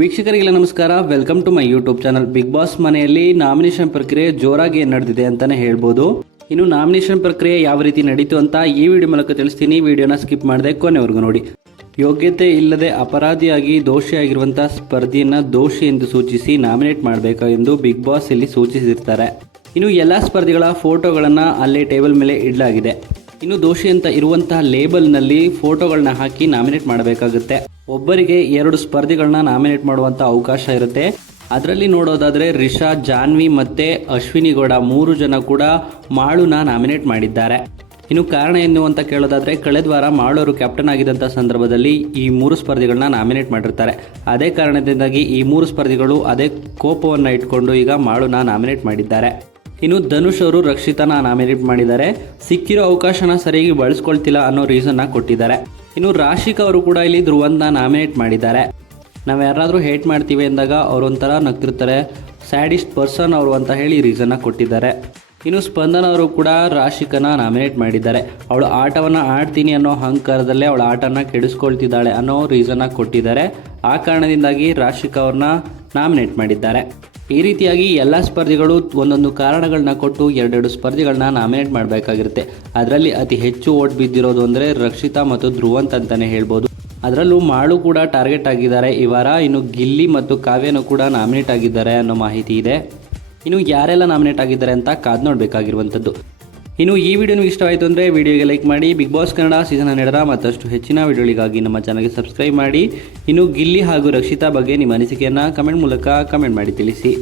ವೀಕ್ಷಕರಿಗೆಲ್ಲ ನಮಸ್ಕಾರ. Welcome to my YouTube channel. Bigg Boss ಮನೆಯಲ್ಲಿ nomination ಪ್ರಕ್ರಿಯೆ ಜೋರಾಗಿ ನಡೆದಿದೆ ಅಂತಾನೆ ಹೇಳ್ಬೋದು. ಇನ್ನು ನಾಮಿನೇಷನ್ ಪ್ರಕ್ರಿಯೆ ಯಾವ ರೀತಿ ನಡೀತು ಅಂತ ಈ ವಿಡಿಯೋ ಮೂಲಕ ತಿಳಿಸ್ತೀನಿ. ವಿಡಿಯೋನ ಸ್ಕಿಪ್ ಮಾಡದೆ ಕೊನೆವರೆಗೂ ನೋಡಿ. ಯೋಗ್ಯತೆ ಇಲ್ಲದೆ ಅಪರಾಧಿಯಾಗಿ ದೋಷಿಯಾಗಿರುವಂತಹ ಸ್ಪರ್ಧಿಯನ್ನ ದೋಷಿ ಎಂದು ಸೂಚಿಸಿ ನಾಮಿನೇಟ್ ಮಾಡಬೇಕು ಎಂದು ಬಿಗ್ ಬಾಸ್ ಇಲ್ಲಿ ಸೂಚಿಸಿರ್ತಾರೆ. ಇನ್ನು ಎಲ್ಲ ಸ್ಪರ್ಧಿಗಳ ಫೋಟೋಗಳನ್ನ ಅಲ್ಲೇ ಟೇಬಲ್ ಮೇಲೆ ಇಡಲಾಗಿದೆ. ಇನ್ನು ದೋಷಿ ಅಂತ ಇರುವಂತಹ ಲೇಬಲ್ನಲ್ಲಿ ಫೋಟೋಗಳನ್ನ ಹಾಕಿ ನಾಮಿನೇಟ್ ಮಾಡಬೇಕಾಗುತ್ತೆ. ಒಬ್ಬರಿಗೆ 2 ಸ್ಪರ್ಧಿಗಳನ್ನ ನಾಮಿನೇಟ್ ಮಾಡುವಂತ ಅವಕಾಶ ಇರುತ್ತೆ. ಅದರಲ್ಲಿ ನೋಡೋದಾದ್ರೆ ರಿಷಾ, ಜಾನ್ವಿ ಮತ್ತೆ ಅಶ್ವಿನಿ ಗೌಡ 3 ಜನ ಕೂಡ ಮಾಳುನ ನಾಮಿನೇಟ್ ಮಾಡಿದ್ದಾರೆ. ಇನ್ನು ಕಾರಣ ಏನು ಅಂತ ಕೇಳೋದಾದ್ರೆ, ಕಳೆದ ವಾರ ಮಾಳೂರು ಕ್ಯಾಪ್ಟನ್ ಆಗಿದ್ದಂಥ ಸಂದರ್ಭದಲ್ಲಿ ಈ 3 ಸ್ಪರ್ಧಿಗಳನ್ನ ನಾಮಿನೇಟ್ ಮಾಡಿರ್ತಾರೆ. ಅದೇ ಕಾರಣದಿಂದಾಗಿ ಈ 3 ಸ್ಪರ್ಧಿಗಳು ಅದೇ ಕೋಪವನ್ನು ಇಟ್ಕೊಂಡು ಈಗ ಮಾಳುನ ನಾಮಿನೇಟ್ ಮಾಡಿದ್ದಾರೆ. ಇನ್ನು ಧನುಷ್ ಅವರು ರಕ್ಷಿತಾನ ನಾಮಿನೇಟ್ ಮಾಡಿದ್ದಾರೆ. ಸಿಕ್ಕಿರೋ ಅವಕಾಶನ ಸರಿಯಾಗಿ ಬಳಸ್ಕೊಳ್ತಿಲ್ಲ ಅನ್ನೋ ರೀಸನ್ನ ಕೊಟ್ಟಿದ್ದಾರೆ. ಇನ್ನು ರಾಶಿಕಾ ಅವರು ಕೂಡ ಇಲ್ಲಿ ಧ್ರುವಂತ ನಾಮಿನೇಟ್ ಮಾಡಿದ್ದಾರೆ. ನಾವು ಯಾರಾದರೂ ಹೇಟ್ ಮಾಡ್ತೀವಿ ಅಂದಾಗ ಅವರು ಒಂಥರ ನಗ್ತಿರ್ತಾರೆ, ಸ್ಯಾಡಿಸ್ಟ್ ಪರ್ಸನ್ ಅವರು ಅಂತ ಹೇಳಿ ರೀಸನ್ನ ಕೊಟ್ಟಿದ್ದಾರೆ. ಇನ್ನು ಸ್ಪಂದನ ಅವರು ಕೂಡ ರಾಶಿಕನ ನಾಮಿನೇಟ್ ಮಾಡಿದ್ದಾರೆ. ಅವಳು ಆಟವನ್ನು ಆಡ್ತೀನಿ ಅನ್ನೋ ಅಹಂಕಾರದಲ್ಲೇ ಅವಳ ಆಟನ ಕೆಡಿಸ್ಕೊಳ್ತಿದ್ದಾಳೆ ಅನ್ನೋ ರೀಸನ್ನ ಕೊಟ್ಟಿದ್ದಾರೆ. ಆ ಕಾರಣದಿಂದಾಗಿ ರಾಶಿಕಾ ಅವ್ರನ್ನ ನಾಮಿನೇಟ್ ಮಾಡಿದ್ದಾರೆ. ಈ ರೀತಿಯಾಗಿ ಎಲ್ಲ ಸ್ಪರ್ಧಿಗಳು ಒಂದೊಂದು ಕಾರಣಗಳನ್ನ ಕೊಟ್ಟು 2 ಸ್ಪರ್ಧಿಗಳನ್ನ ನಾಮಿನೇಟ್ ಮಾಡಬೇಕಾಗಿರುತ್ತೆ. ಅದರಲ್ಲಿ ಅತಿ ಹೆಚ್ಚು ಓಟ್ ಬಿದ್ದಿರೋದು ಅಂದರೆ ರಕ್ಷಿತಾ ಮತ್ತು ಧ್ರುವಂತ್ ಅಂತಲೇ ಹೇಳ್ಬೋದು. ಅದರಲ್ಲೂ ಮಾಳು ಕೂಡ ಟಾರ್ಗೆಟ್ ಆಗಿದ್ದಾರೆ ಈ ವಾರ. ಇನ್ನು ಗಿಲ್ಲಿ ಮತ್ತು ಕಾವ್ಯನೂ ಕೂಡ ನಾಮಿನೇಟ್ ಆಗಿದ್ದಾರೆ ಅನ್ನೋ ಮಾಹಿತಿ ಇದೆ. ಇನ್ನು ಯಾರೆಲ್ಲ ನಾಮಿನೇಟ್ ಆಗಿದ್ದಾರೆ ಅಂತ ಕಾದು ನೋಡಬೇಕಾಗಿರುವಂಥದ್ದು. ಇನ್ನು ಈ ವಿಡಿಯೋ ನಿಮಗೆ ಇಷ್ಟವಾಯಿತು ಅಂದರೆ ವಿಡಿಯೋಗೆ ಲೈಕ್ ಮಾಡಿ. ಬಿಗ್ ಬಾಸ್ ಕನ್ನಡ ಸೀಸನ್ 12ರ ಮತ್ತಷ್ಟು ಹೆಚ್ಚಿನ ವಿಡಿಯೋಗಳಿಗಾಗಿ ನಮ್ಮ ಚಾನಲ್ಗೆ ಸಬ್ಸ್ಕ್ರೈಬ್ ಮಾಡಿ. ಇನ್ನು ಗಿಲ್ಲಿ ಹಾಗೂ ರಕ್ಷಿತಾ ಬಗ್ಗೆ ನಿಮ್ಮ ಅನಿಸಿಕೆಯನ್ನು ಕಮೆಂಟ್ ಮೂಲಕ ಕಮೆಂಟ್ ಮಾಡಿ ತಿಳಿಸಿ.